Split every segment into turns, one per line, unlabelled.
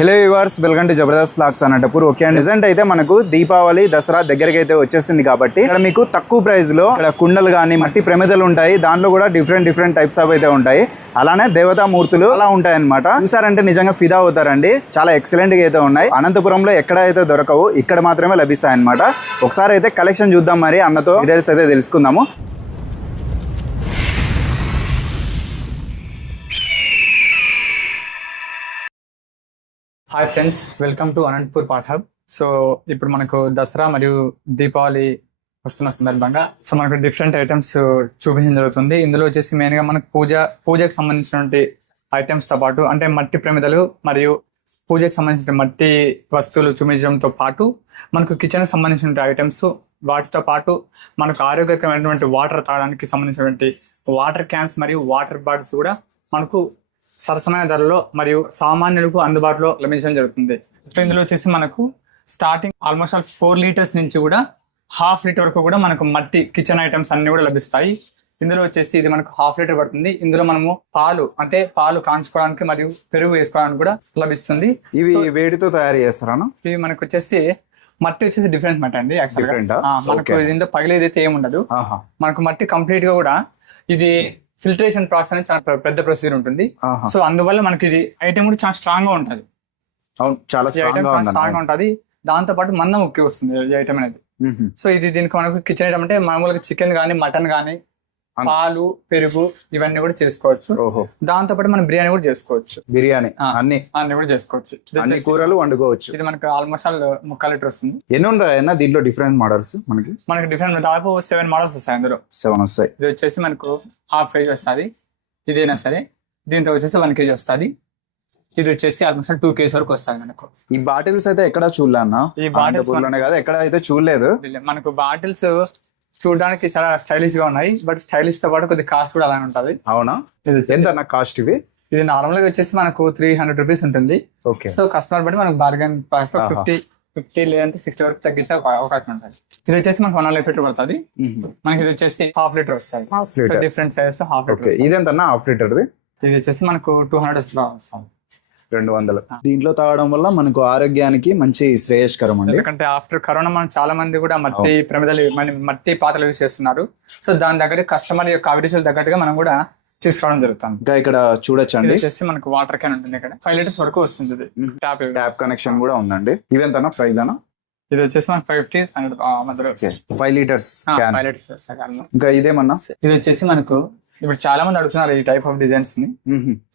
Hello viewers welcome to Jabardasth lakhs అన్నటప్పుడు okay and రిజెంట్ అయితే మనకు దీపావళి దసరా దగ్గరికి అయితే వచ్చేసింది కాబట్టి ఇక్కడ మీకు తక్కువ ప్రైస్లో ఇక్కడ కుండలు కానీ మట్టి ప్రమిదలు ఉంటాయి. దాంట్లో కూడా డిఫరెంట్ డిఫరెంట్ టైప్స్ ఆఫ్ అయితే ఉంటాయి. అలానే దేవతా మూర్తులు అలా ఉంటాయి అనమాట చూసారంటే నిజంగా ఫిదా అవుతారండి. చాలా ఎక్సలెంట్గా అయితే ఉన్నాయి. అనంతపురంలో ఎక్కడ అయితే దొరకవు ఇక్కడ మాత్రమే లభిస్తాయి అనమాట ఒకసారి అయితే కలెక్షన్ చూద్దాం మరి. అన్నతో డీటెయిల్స్ అయితే తెలుసుకుందాము.
Hi friends welcome to Anantapur pot so ఇప్పుడు మనకు దసరా మరియు దీపావళి వస్తున్న సందర్భంగా సో మనకు డిఫరెంట్ ఐటమ్స్ చూపించడం జరుగుతుంది. ఇందులో వచ్చేసి మెయిన్గా మనకు పూజ పూజకు సంబంధించినటువంటి ఐటమ్స్తో పాటు అంటే మట్టి ప్రమిదలు మరియు పూజకు సంబంధించిన మట్టి వస్తువులు చూపించడంతో పాటు మనకు కిచెన్ సంబంధించిన ఐటమ్స్ వాటితో పాటు మనకు ఆరోగ్యకరమైనటువంటి వాటర్ తాగడానికి సంబంధించినటువంటి వాటర్ క్యాన్స్ మరియు వాటర్ బాటిల్స్ కూడా మనకు సరసమైన ధరలో మరియు సామాన్యులకు అందుబాటులో లభించడం జరుగుతుంది. సో ఇందులో వచ్చేసి మనకు starting almost all four litres నుంచి కూడా హాఫ్ లీటర్ వరకు కూడా మనకు మట్టి కిచెన్ ఐటమ్స్ అన్ని కూడా లభిస్తాయి. ఇందులో వచ్చేసి ఇది మనకు హాఫ్ లీటర్ పడుతుంది. ఇందులో మనము పాలు అంటే పాలు కాంచుకోవడానికి మరియు పెరుగు వేసుకోవడానికి కూడా లభిస్తుంది.
ఇవి వేడితో తయారు చేస్తారా
ఇవి మనకు వచ్చేసి మట్టి వచ్చేసి డిఫరెంట్ మట్టి అండి మనకు
Okay.
దీంట్లో పగిలేది అయితే ఏమి ఉండదు మనకు మట్టి కంప్లీట్గా కూడా ఇది ఫిల్టరేషన్ ప్రాసెస్ అనేది చాలా పెద్ద ప్రొసీజర్ ఉంటుంది. సో అందువల్ల మనకి ఇది ఐటమ్ కూడా చాలా స్ట్రాంగ్గా ఉంటది.
అవును చాలా
స్ట్రాంగ్గా ఉంటది. దాంతో పాటు మందం ఉక్కి వస్తుంది ఐటమ్ అనేది. సో ఇది దీనికి మనకు కిచెన్ ఐటమ్ అంటే మామూలుగా చికెన్ గానీ మటన్ గానీ
అన్-
పాలు పెరుగు ఇవన్నీ కూడా చేసుకోవచ్చు.
ఓహో.
దాంతో పాటు మనం బిర్యానీ కూడా చేసుకోవచ్చు.
బిర్యానీ. అన్ని.
అన్ని కూడా చేసుకోవచ్చు.
అన్ని కూరలు వండుకోవచ్చు.
ఇది మనకు ఆల్మోస్ట్ ఆల్ ముక్కలు లీటర్ వస్తుంది.
ఎన్ని ఉన్నాయన్నా దీంట్లో డిఫరెంట్ మోడల్స్ మనకి?
మనకి డిఫరెంట్ దాదాపు సెవెన్ మోడల్స్ వస్తాయి అందులో.
సెవెన్ వస్తాయి.
ఇది వచ్చేసి మనకు హాఫ్ కేజీ వస్తుంది. ఇదైనా సరే. దీంతో వచ్చేసి వన్ కేజీ వస్తుంది. ఇది వచ్చేసి ఆల్మోస్ట్ టూ కేజీ వరకు వస్తుంది మనకు.
ఈ బాటిల్స్ అయితే ఎక్కడ చూడలే అన్న?
ఈ
అనంతపూర్లోనే కాదు. ఎక్కడ అయితే చూడలేదు.
మనకు బాటిల్స్ చూడడానికి చాలా స్టైలిష్గా ఉన్నాయి. బట్ స్టైలిష్తో పాటు కొద్ది కాస్ట్ కూడా అలానే ఉంటది.
అవునా? ఎంత అన్న కాస్ట్ ఇవి?
ఇది నార్మల్గా వచ్చేసి మనకు త్రీ హండ్రెడ్ రూపీస్ ఉంటుంది.
ఓకే.
సో కస్టమర్ బట్టి మనకు బార్గెన్
ప్రైస్లో.
ఫిఫ్టీ ఫిఫ్టీ లేదంటే సిక్స్టీ వరకు తగ్గించే ఒక అవకాశం ఉంటుంది. ఇది వచ్చేసి మనకు వన్ లీటర్ పడుతుంది. మనకి ఇది వచ్చేసి half litre
half litre
different సైజ్లో హాఫ్ లీటర్
ఇదెంత హాఫ్ లీటర్ది
ఇది వచ్చేసి మనకు టూ హండ్రెడ్ వస్తుంది.
రెండు వందలు. దీంట్లో తాగడం వల్ల మనకు ఆరోగ్యానికి మంచి శ్రేయస్కరం అండి
ఎందుకంటే ఆఫ్టర్ కరోనా మనం చాలా మంది కూడా మట్టి ప్రమిదలు మట్టి పాత్రలు యూజ్ చేస్తున్నారు. సో దాని తగ్గట్టు కస్టమర్ యొక్క అభిరుచులు తగ్గట్టుగా మనం కూడా తీసుకురావడం జరుగుతుంది.
ఇంకా ఇక్కడ చూడొచ్చు అండి
వచ్చేసి మనకు వాటర్ క్యాన్ ఉంటుంది ఇక్కడ. ఫైవ్ లీటర్స్ వరకు వస్తుంది ఇది. ట్యాప్
ట్యాప్ కనెక్షన్ కూడా ఉందండి. ఇవెంత ప్రైస్ అన్న
ఇది వచ్చేసి మనకు five fifty hundred
five litres
five litres.
ఇంకా ఇదేమన్నా?
ఇది వచ్చేసి మనకు ఇప్పుడు చాలా మంది అడుగుతున్నారు ఈ టైప్ ఆఫ్
డిజైన్స్ని.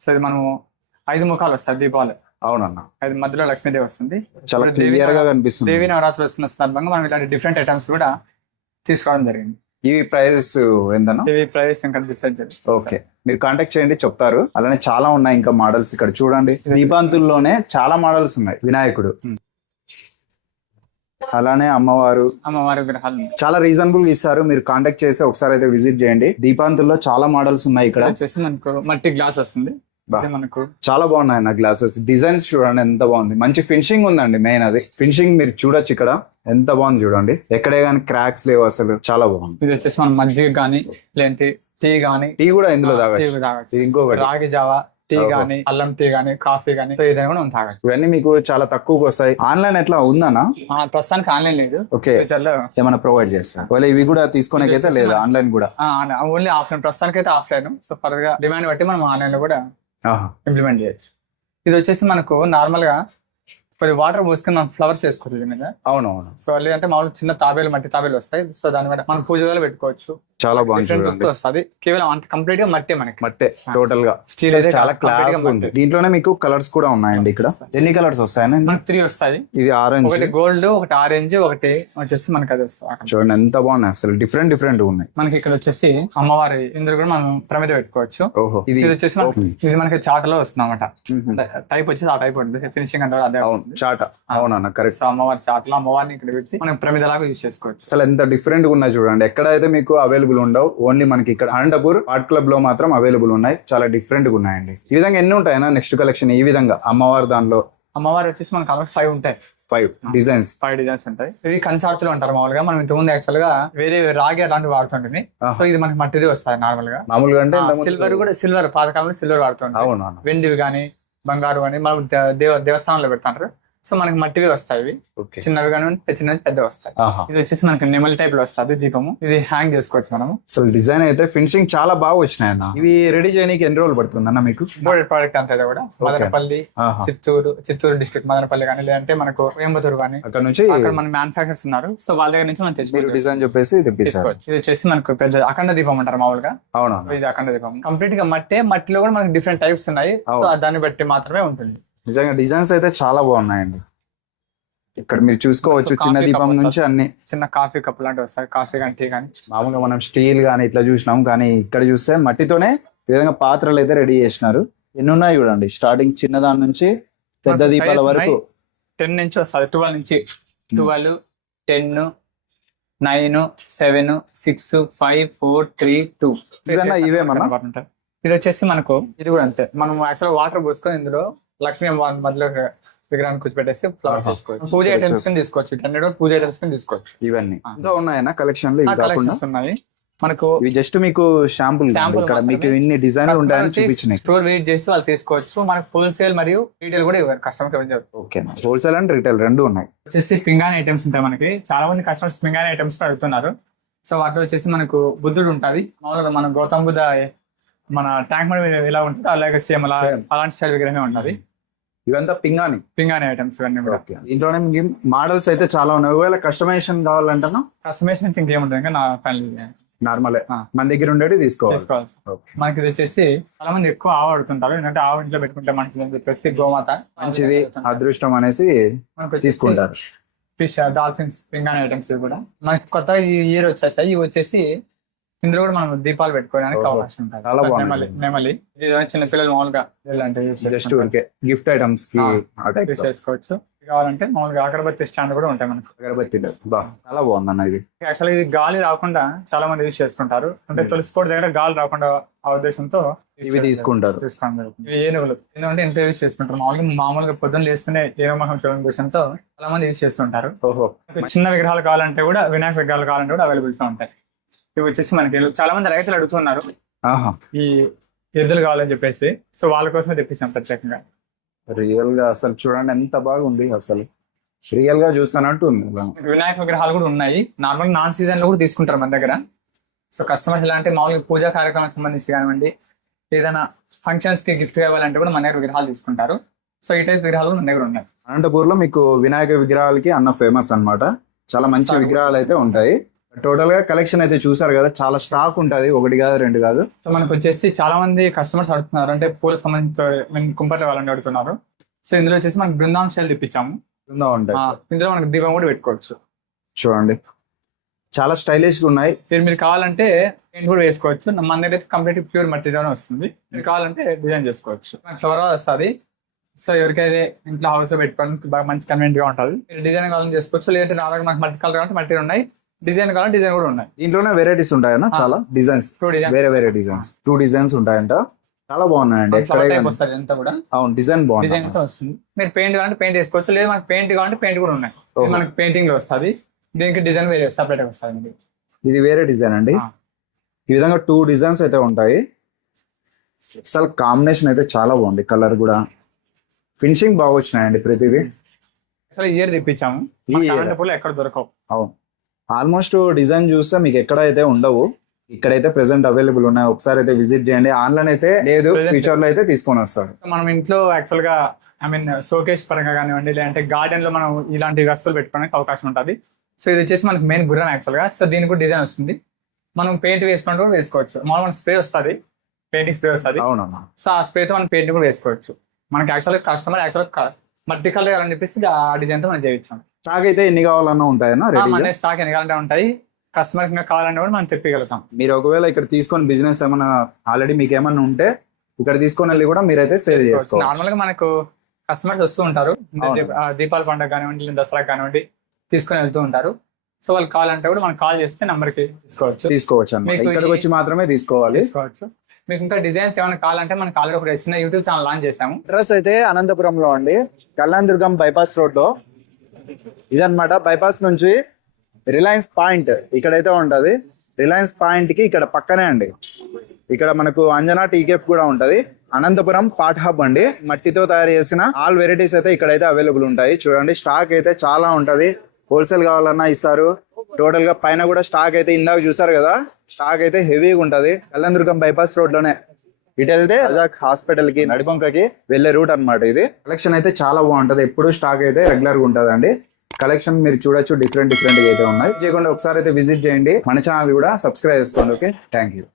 సో ఇది మనము ఐదు ముఖాలు వస్తాయి దీపావళి.
అవునన్న.
మధ్యలో లక్ష్మీదేవి వస్తుంది.
చాలా
క్లియర్గా
కనిపిస్తుంది.
దేవి నవరాత్రులు వస్తున్న సందర్భంగా మనం ఇలాంటి డిఫరెంట్ ఐటమ్స్ కూడా తీసుకోవడం జరిగింది.
ఇవి
ఇవి ప్రైస్ ఇంకా డిఫరెంట్
ఓకే. మీరు కాంటాక్ట్ చేయండి చెప్తారు. అలానే చాలా ఉన్నాయి ఇంకా మోడల్స్ ఇక్కడ. చూడండి. దీపాంతుల్లోనే చాలా మోడల్స్ ఉన్నాయి. వినాయకుడు. అలానే అమ్మవారు.
అమ్మవారి విగ్రహాలు.
చాలా రీజనబుల్ ఇస్తారు. మీరు కాంటాక్ట్ చేసి ఒకసారి అయితే విజిట్ చేయండి. దీపాంతుల్లో చాలా మోడల్స్ ఉన్నాయి ఇక్కడ.
వచ్చేసి మనకు మట్టి గ్లాస్ వస్తుంది. మనకు.
చాలా బాగున్నాయి నా గ్లాసెస్ డిజైన్స్ చూడండి ఎంత బాగుంది. మంచి ఫినిషింగ్ ఉందండి మెయిన్ అది. ఫినిషింగ్ మీరు చూడొచ్చు ఇక్కడ. ఎంత బాగుంది చూడండి. ఎక్కడే కానీ క్రాక్స్ లేవు అసలు. చాలా బాగుంది.
ఇది వచ్చేసి మనం మజ్జిగ కానీ లేదంటే టీ కానీ
టీ కూడా ఇందులో తాగచ్చు. ఇంకొకటి.
రాగి జావా టీ. గానీ అల్లం టీ గానీ కాఫీ గానీ. సో ఏదైనా కూడా తాగచ్చు.
ఇవన్నీ మీకు చాలా తక్కువకి వస్తాయి. ఆన్లైన్ ఎట్లా? ఉందనా
ప్రస్తుతానికి ఆన్లైన్ లేదు.
ఓకే. ఏమైనా ప్రొవైడ్ చేస్తారు? ఒకవేళ ఇవి కూడా తీసుకునేకైతే లేదు ఆన్లైన్ కూడా?
ఓన్లీ ఆఫ్లైన్ ప్రస్తుతానికి అయితే ఆఫ్లైన్ సో ఫర్దర్గా డిమాండ్ బట్టి మనం ఆన్లైన్లో కూడా. ఇంప్లిమెంట్ చేయొచ్చు. ఇది వచ్చేసి మనకు నార్మల్గా కొద్ది వాటర్ పోసుకొని మనం ఫ్లవర్స్ వేసుకోవచ్చు దీని మీద.
అవునవును.
సో లేదంటే మామూలు చిన్న తాబేలు మట్టి తాబేలు వస్తాయి. సో దాని మీద మనం పూజ గదిలో పెట్టుకోవచ్చు.
చాలా బాగుంది చూడండి.
కేవలం అంత కంప్లీట్గా మట్టే మనకి.
మట్టే
టోటల్గా.
అసలు
అయితే
చాలా క్లాస్ ఉంది. దీంట్లోనే మీకు కలర్స్ కూడా ఉన్నాయండి ఇక్కడ. ఎన్ని కలర్స్ వస్తాయని?
మనకి త్రీ వస్తాయి.
ఇది ఆరెంజ్
ఒకటి గోల్డ్ ఒకటి ఆరెంజ్ ఒకటి వచ్చేసి మనకి అది వస్తుంది.
చూడండి ఎంత బాగున్నాయి అసలు. డిఫరెంట్ డిఫరెంట్ ఉన్నాయి.
మనకి ఇక్కడ వచ్చేసి అమ్మవారి ఇందులో కూడా మనం ప్రమిద పెట్టుకోవచ్చు. ఇది వచ్చేసి మనకి ఇది మనకి చాటలో వస్తుంది అనమాట టైప్ వచ్చేసి ఆ టైప్ ఉంటుంది. ఫినిషింగ్ అంతా అదే
చాట అవునన్న కరెక్ట్
అమ్మవారి చాటలో అమ్మవారిని ఇక్కడ పెట్టి మనం ప్రమిద లాగా యూజ్ చేసుకోవచ్చు.
అసలు ఎంత డిఫరెంట్గా ఉన్నాయి చూడండి. ఎక్కడైతే మీకు అవైలబుల్ ఉండవు. ఓన్లీ మనకి ఇక్కడ అనంతపూర్ ఆర్ట్ క్లబ్లో మాత్రం అవైలబుల్ ఉన్నాయి. చాలా డిఫరెంట్గా ఉన్నాయండి. ఈ విధంగా ఎన్ని ఉంటాయన్నా నెక్స్ట్ కలెక్షన్ ఈ విధంగా. అమ్మవారి దానిలో
అమ్మవారి వచ్చేసి మనకి ఆల్మోస్ట్ ఫైవ్ ఉంటాయి.
ఫైవ్ డిజైన్స్
ఫైవ్ డిజైన్స్ ఉంటాయి. ఇవి కంచార్తులు అంటారు మామూలుగా. మనం ఇంతకుముందు యాక్చువల్గా వేరే రాగి అలాంటివి వాడుతుంటుంది. సో ఇది మనకి మట్టిది వస్తాయి నార్మల్గా
మామూలుగా అంటే
సిల్వర్ కూడా సిల్వర్ పాతకాలంలో సిల్వర్ వాడుతుంది వెండివి కానీ బంగారు అని మనం దేవ దేవస్థానంలో పెడతారు సో మనకి మట్టివి వస్తాయి చిన్నవి కానీ చిన్నవి పెద్ద వస్తాయి. ఇది వచ్చేసి మనకి నెమలి టైప్లో వస్తుంది దీపము. ఇది హ్యాంగ్ చేసుకోవచ్చు మనము.
అసలు డిజైన్ అయితే ఫినిషింగ్ చాలా బాగా వచ్చినాయి అన్న. ఇవి రెడీ చేయడానికి ఎన్ని రోజులు పడుతుంది అన్న మీకు?
ఇంపోర్టెడ్ ప్రోడక్ట్ అంతా కూడా. మదనపల్లి. చిత్తూరు చిత్తూరు డిస్ట్రిక్ట్ మదనపల్లి కానీ లేదంటే మనకు కోయంబత్తూరు కానీ.
అక్కడ నుంచి
అక్కడ మన మ్యానుఫాక్చర్స్ ఉన్నారు. సో వాళ్ళ దగ్గర నుంచి మనం
మీరు
తెచ్చుకోవచ్చు
డిజైన్ చెప్పేసి
ఇది వచ్చేసి మనకు పెద్ద అఖండ దీపం అంటారు మామూలుగా.
అవునా
ఇది అఖండ దీపం. కంప్లీట్గా మట్టే మట్టిలో కూడా మనకి డిఫరెంట్ టైప్స్ ఉన్నాయి. సో. దాన్ని బట్టి మాత్రమే ఉంటుంది.
నిజంగా డిజైన్స్ అయితే చాలా బాగున్నాయండి. ఇక్కడ మీరు చూసుకోవచ్చు చిన్న దీపం. నుంచి అన్ని.
చిన్న కాఫీ కప్ లాంటివి వస్తాయి. కాఫీ కానీ టీ కానీ
మామూలుగా మనం స్టీల్ గానీ ఇట్లా చూసినాం కానీ ఇక్కడ చూస్తే మట్టితోనే ఈ విధంగా పాత్రలు అయితే రెడీ చేసినారు. ఎన్ని ఉన్నాయి చూడండి. స్టార్టింగ్ చిన్న దాని నుంచి పెద్ద దీపాల వరకు.
టెన్ నుంచి వస్తుంది ట్వెల్వ్ నుంచి. Twelve ten nine seven six five four three two.
ఇవే మన?
ఇది వచ్చేసి మనకు ఇది కూడా అంతే. మనం యాక్చువల్ వాటర్ పోసుకొని ఇందులో లక్ష్మీ అమ్మవారి మధ్యలో విగ్రహాన్ని కూర్చోబెట్టేసి ఫ్లవర్స్. తీసుకోవచ్చు. పూజ ఐటమ్స్ కింద తీసుకోవచ్చు. వీటన్నిటి కూడా పూజ ఐటమ్స్ కింద తీసుకోవచ్చు.
ఇవన్నీ. ఇంకా ఉన్నాయన్నా కలెక్షన్లో ఇవి కాకుండా?
కలెక్షన్స్ ఉన్నాయి. మనకు
ఇవి జస్ట్ మీకు షాంపుల్ ఇక్కడ. మీకు ఇన్ని డిజైన్లు ఉంటాయని చూపించినాయి.
స్టోర్ విజిట్ చేసి వాళ్ళు తీసుకోవచ్చు. మనకు హోల్సేల్ మరియు రీటైల్ కూడా ఇవ్వరు. కస్టమర్ జరుగుతుంది
ఓకే హోల్సేల్ అండ్ రిటైల్ రెండు ఉన్నాయి.
వచ్చేసి పింగాణి ఐటమ్స్ ఉంటాయి మనకి. చాలా మంది కస్టమర్స్ పింగాణి ఐటమ్స్ అడుగుతున్నారు. సో వాటిలో వచ్చేసి మనకు బుద్ధుడు ఉంటది. మామూలుగా మన గౌతమ్ బుద్ధ మన ట్యాంక్ మీద ఎలా ఉంటుందో అలాగే సేమ్ అలా. అలాంటి స్టైల్ విగ్రహమే ఉంటది.
ఇవంతా పింగాని
పింగాణి ఐటమ్స్ ఇవన్నీ కూడా.
ఇంట్లోనే మోడల్స్ అయితే చాలా ఉన్నాయి. ఒకవేళ కస్టమైజేషన్ కావాలంటేనా?
కస్టమైజేషన్ థింక్ ఏముంటుంది ఇంకా నా ఫైనల్
నార్మలే. మన దగ్గర ఉండేది తీసుకోవాలి.
మనకి ఇది వచ్చేసి చాలా మంది ఎక్కువ ఆవు ఆడుతుంటారు ఎందుకంటే ఆవు ఇంట్లో పెట్టుకుంటే మనకి అని చెప్పేసి గోమాత
మంచిది. అదృష్టం అనేసి తీసుకుంటారు.
ఫిష్ డాల్ఫిన్స్ పింగాణి ఐటమ్స్ కూడా. మనకి కొత్తగా ఈ ఇయర్ వచ్చేసాయి. ఇవి వచ్చేసి ఇందులో కూడా మనం దీపాలు పెట్టుకోవడానికి. అవకాశం ఉంటుంది.
చాలా బాగుంది.
నెమలి ఇది చిన్న పిల్లలు మామూలుగా
జస్ట్ గిఫ్ట్
ఐటమ్స్కి చేసుకోవచ్చు. కావాలంటే మామూలుగా అగరబత్తి స్టాండ్ కూడా ఉంటాయి మనకు.
అగరబత్తి చాలా బాగుందన్న ఇది.
యాక్చువల్ ఇది గాలి రాకుండా చాలా మంది యూస్ చేసుకుంటారు. అంటే
Hmm.
తులసి కోట దగ్గర గాలి రాకుండా ఆ ఉద్దేశంతో
ఇవి తీసుకుంటారు.
ఇవి ఏనుగులు. ఎందుకంటే ఎంత యూస్ చేసుకుంటారు. మామూలుగా మామూలుగా పొద్దున్న లేస్తూనే ఏనుగు మహం చూడడం ఉద్దేశంతో చాలా మంది యూస్ చేస్తుంటారు. చిన్న విగ్రహాలు కావాలంటే కూడా వినాయక విగ్రహాలు కావాలంటే కూడా అవైలబిలిటీ ఉంటాయి. ఇవి వచ్చేసి మనకి చాలా మంది రైతులు అడుగుతున్నారు. ఈ ఎద్దులు కావాలని చెప్పేసి. సో వాళ్ళ కోసమే తెప్పిస్తాం ప్రత్యేకంగా.
రియల్గా అసలు చూడండి ఎంత బాగుంది అసలు. రియల్గా చూస్తానంటూ ఉంది ఇలా.
వినాయక విగ్రహాలు కూడా ఉన్నాయి. నార్మల్ నాన్ సీజన్లో కూడా తీసుకుంటారు మన దగ్గర. సో కస్టమర్స్ ఎలా అంటే మామూలుగా పూజా కార్యక్రమానికి సంబంధించి కానివ్వండి ఏదైనా ఫంక్షన్స్కి గిఫ్ట్ కావాలంటే కూడా మన దగ్గర విగ్రహాలు తీసుకుంటారు. సో ఈ టైప్ విగ్రహాలు మన దగ్గర ఉన్నాయి.
అనంతపూర్లో మీకు వినాయక విగ్రహాలకి అన్న ఫేమస్ అన్నమాట. చాలా మంచి విగ్రహాలు అయితే ఉంటాయి. టోటల్గా కలెక్షన్ అయితే చూసారు కదా చాలా స్టాక్ ఉంటది ఒకటి కాదు రెండు కాదు.
సో మనకు వచ్చేసి చాలా మంది కస్టమర్స్ అడుగుతున్నారు అంటే పూలకు సంబంధించి కుంపటి వాళ్ళని అడుగుతున్నారు. సో ఇందులో వచ్చేసి మనకి బృందాంశాలు తెప్పించాము.
కింద ఉంటాయి
ఆ, ఇందులో మనకి దీపం కూడా పెట్టుకోవచ్చు.
చూడండి. చాలా స్టైలిష్గా ఉన్నాయి.
మీరు మీరు కావాలంటే పెయింట్ కూడా వేసుకోవచ్చు. మన దగ్గర అయితే కంప్లీట్ ప్యూర్ మట్టితోనే వస్తుంది. మీరు కావాలంటే డిజైన్ చేసుకోవచ్చు. ఫ్లవర్ వస్తుంది. సో ఎవరికైతే ఇంట్లో హౌస్లో పెట్టుకోవడానికి బాగా మంచి కన్వీనియంట్గా ఉంటుంది. మీరు డిజైన్ కావాలని చేసుకోవచ్చు. లేదంటే నార్మల్గా మనకి మట్టి కలర్ కావాలంటే మట్టి ఉన్నాయి. డిజైన్ కావాలంటే డిజైన్ కూడా ఉన్నాయి.
దీంట్లోనే వెరైటీస్ ఉంటాయన్న చాలా డిజైన్స్ వేరే వేరే డిజైన్స్ టూ డిజైన్స్ ఉంటాయంట. చాలా బాగున్నాయండి.
ఎంత కూడా.
అవును డిజైన్ బాగుంది.
డిజైన్ అయితే వస్తుంది. మీరు పెయింట్ కావాలంటే పెయింట్ వేసుకోవచ్చు. లేదా మనకి పెయింట్ కావాలంటే పెయింట్ కూడా ఉన్నాయి. మనకి పెయింటింగ్లో వస్తుంది. దీనికి డిజైన్ వేరే సపరేట్ వస్తుంది
ఇది వేరే డిజైన్ అండి. ఈ విధంగా టూ డిజైన్స్ అయితే ఉంటాయి. అసలు కాంబినేషన్ అయితే చాలా బాగుంది. కలర్ కూడా. ఫినిషింగ్ బాగా వచ్చినాయండి ప్రతిదీ.
అసలు ఇయర్ తెప్పించాము. ఎక్కడ దొరకవు.
అవును. ఆల్మోస్ట్ డిజైన్ చూస్తే మీకు ఎక్కడ అయితే ఉండవు ఇక్కడైతే ప్రెసెంట్ అవైలబుల్ ఉన్నాయి ఒకసారి అయితే విజిట్ చేయండి. ఆన్లైన్ అయితే లేదు ఫ్యూచర్లో అయితే తీసుకొని వస్తాడు
మనం ఇంట్లో యాక్చువల్గా ఐ మీన్ షోకేస్ పరంగా కానివ్వండి లేదంటే గార్డెన్లో మనం ఇలాంటి వస్తువులు పెట్టుకోవడానికి అవకాశం ఉంటుంది. సో ఇది వచ్చేసి మనకి మెయిన్ గుర్రం యాక్చువల్గా. సో దీనికి కూడా డిజైన్ వస్తుంది. మనం పెయింట్ వేసుకుంటూ కూడా వేసుకోవచ్చు. మామూలు మన స్ప్రే వస్తుంది. పెయింటింగ్ స్ప్రే వస్తుంది.
అవునమ్మా.
సో ఆ స్ప్రేతో మనం పెయింట్ కూడా వేసుకోవచ్చు. మనకి యాక్చువల్గా కస్టమర్ యాక్చువల్గా మట్టి కలర్ అని చెప్పేసి ఆ డిజైన్తో మనం చేయించాం.
స్టాక్ అయితే ఎన్ని కావాలన్నా ఉంటాయన్నా రెడీ
స్టాక్ ఎన్ని కావాలంటే ఉంటాయి. కస్టమర్ ఇంకా కావాలంటే కూడా మనం తెప్పగలుగుతాం
మీరు ఒకవేళ ఇక్కడ తీసుకొని బిజినెస్ ఏమైనా ఆల్రెడీ మీకు ఏమైనా ఉంటే ఇక్కడ తీసుకొని వెళ్ళి కూడా మీరు అయితే సేల్ చేసుకోవచ్చు.
నార్మల్గా మనకు కస్టమర్స్ వస్తూ ఉంటారు.
అవును.
దీప- ఆ, దీపాల పండుగ కానివ్వండి దసరా కానివ్వండి తీసుకొని వెళ్తూ ఉంటారు. సో వాళ్ళు కావాలంటే కూడా మనం కాల్ చేస్తే నంబర్కి తీసుకోవచ్చు.
తీసుకోవచ్చు అన్నమాట. ఇక్కడికి వచ్చి మాత్రమే తీసుకోవాలి.
తీసుకోవచ్చు. మీకు ఇంకా డిజైన్స్ ఏమైనా కావాలంటే మనకి ఆల్రెడీ ఒక చిన్న యూట్యూబ్ ఛానల్ లాంచ్ చేసాము
అడ్రస్ అయితే అనంతపురంలో అండి. కళ్యాణ్ దుర్గం బైపాస్ రోడ్లో. ఇదన్నమాట బైపాస్ నుంచి రిలయన్స్ పాయింట్ ఇక్కడైతే ఉంటది. రిలయన్స్ పాయింట్కి ఇక్కడ పక్కనే అండి. ఇక్కడ మనకు అంజనా టీకేఫ్ కూడా ఉంటది. అనంతపురం పాట్ హబ్ అండి. మట్టితో తయారు చేసిన ఆల్ వెరైటీస్ అయితే ఇక్కడైతే అవైలబుల్ ఉంటాయి. చూడండి స్టాక్ అయితే చాలా ఉంటది. హోల్సేల్ కావాలన్నా ఇస్తారు. టోటల్గా పైన కూడా స్టాక్ అయితే ఇందాక చూసారు కదా? స్టాక్ అయితే హెవీగా ఉంటది. కళ్యాణదుర్గం బైపాస్ రోడ్లోనే ఇటు వెళ్తే అజాక్ హాస్పిటల్కి నడిపంకకి వెళ్ళే రూట్ అన్నమాట ఇది. కలెక్షన్ అయితే చాలా బాగుంటది. ఎప్పుడు స్టాక్ అయితే రెగ్యులర్గా ఉంటదండి. కలెక్షన్ మీరు చూడొచ్చు డిఫరెంట్ డిఫరెంట్గా అయితే ఉన్నాయి. చేయకుండా ఒకసారి అయితే విజిట్ చేయండి. మన ఛానల్ కూడా సబ్స్క్రైబ్ చేసుకోండి ఓకే థ్యాంక్ యూ